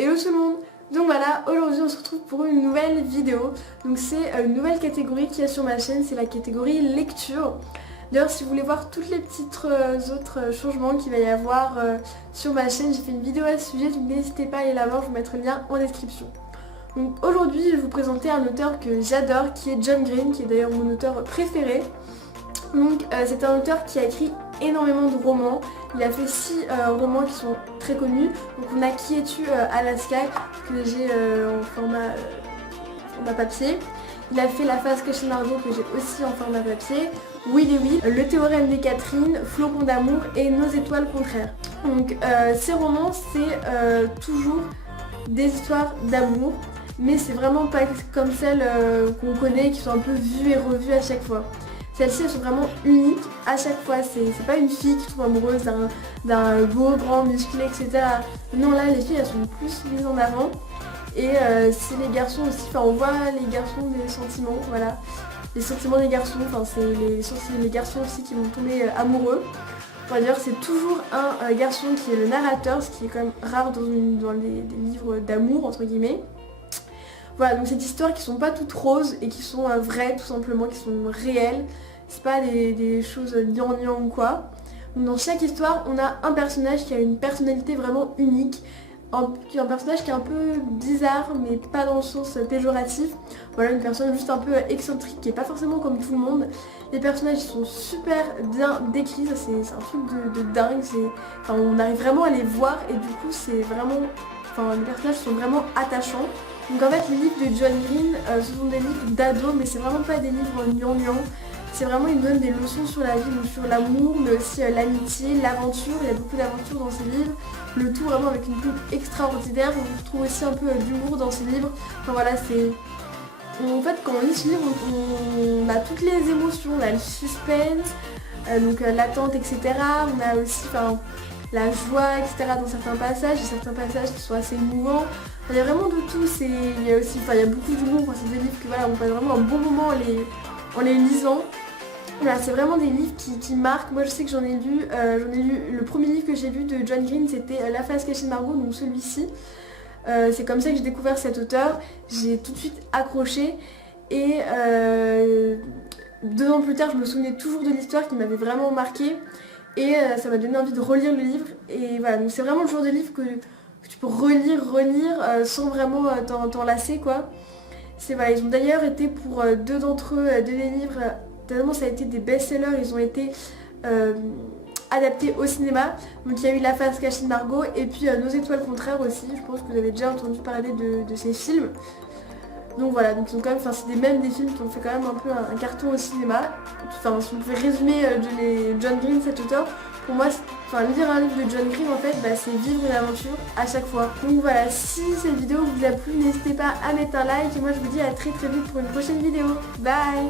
Hello tout le monde. Donc voilà, aujourd'hui on se retrouve pour une nouvelle vidéo. Donc c'est une nouvelle catégorie qu'il y a sur ma chaîne, c'est la catégorie lecture. D'ailleurs si vous voulez voir toutes les petites autres changements qu'il va y avoir sur ma chaîne, j'ai fait une vidéo à ce sujet, donc n'hésitez pas à aller la voir, je vous mettrai le lien en description. Donc aujourd'hui je vais vous présenter un auteur que j'adore, qui est John Green, qui est d'ailleurs mon auteur préféré. Donc c'est un auteur qui a écrit énormément de romans. Il a fait 6 romans qui sont très connus. Donc on a Qui es-tu Alaska, que j'ai en format papier. Il a fait La face cachée de Margot, que j'ai aussi en format papier. Oui et oui, Le théorème des Catherine, Flocons d'amour et Nos étoiles contraires. Donc ces romans c'est toujours des histoires d'amour, mais c'est vraiment pas comme celles qu'on connaît, qui sont un peu vues et revues à chaque fois. Celles-ci elles sont vraiment uniques à chaque fois, c'est pas une fille qui tombe amoureuse d'un beau, grand, musclé, etc. Non, là les filles elles sont plus mises en avant et c'est les garçons aussi, enfin on voit les garçons des sentiments, voilà. Les sentiments des garçons, enfin c'est les garçons aussi qui vont tomber amoureux. Enfin, d'ailleurs c'est toujours un garçon qui est le narrateur, ce qui est quand même rare dans des livres d'amour entre guillemets. Voilà, donc c'est des histoires qui sont pas toutes roses et qui sont vraies tout simplement, qui sont réelles. C'est pas des choses gnangnan ou quoi. Donc dans chaque histoire, on a un personnage qui a une personnalité vraiment unique. Un personnage qui est un peu bizarre, mais pas dans le sens péjoratif. Voilà, une personne juste un peu excentrique, qui est pas forcément comme tout le monde. Les personnages sont super bien décrits, ça c'est un truc de dingue. Enfin, on arrive vraiment à les voir et du coup c'est vraiment... Enfin, les personnages sont vraiment attachants. Donc en fait les livres de John Green, ce sont des livres d'ados, mais c'est vraiment pas des livres gnangnan. C'est vraiment, il me donne des leçons sur la vie, donc sur l'amour, mais aussi l'amitié, l'aventure. Il y a beaucoup d'aventures dans ses livres. Le tout vraiment avec une plume extraordinaire. On retrouve aussi un peu d'humour dans ses livres. Enfin voilà, c'est... En fait quand on lit ce livre, on a toutes les émotions. On a le suspense, donc l'attente, etc. On a aussi la joie, etc. dans certains passages. Et certains passages qui sont assez émouvants. Il y a vraiment de tout. Il y a aussi, il y a beaucoup d'humour. C'est des livres que voilà, on passe vraiment un bon moment en les lisant. Voilà, c'est vraiment des livres qui marquent. Moi je sais que j'en ai lu, le premier livre que j'ai lu de John Green, c'était La face cachée de Margot, donc celui-ci. C'est comme ça que j'ai découvert cet auteur. J'ai tout de suite accroché et 2 ans plus tard je me souvenais toujours de l'histoire qui m'avait vraiment marqué et ça m'a donné envie de relire le livre. Et voilà, donc c'est vraiment le genre de livre que tu peux relire sans vraiment t'en lasser quoi. Voilà, ils ont d'ailleurs été pour 2 d'entre eux, 2 des livres, tellement ça a été des best-sellers, ils ont été adaptés au cinéma. Donc il y a eu La face cachée de Margot et puis Nos étoiles contraires aussi, je pense que vous avez déjà entendu parler de ces films. Donc voilà, donc ils ont quand même, c'est même des films qui ont fait quand même un peu un carton au cinéma. Enfin si on pouvait résumer John Green, cet auteur, pour moi, lire un livre de John Green en fait, c'est vivre une aventure à chaque fois. Donc voilà, si cette vidéo vous a plu, n'hésitez pas à mettre un like et moi je vous dis à très vite pour une prochaine vidéo. Bye.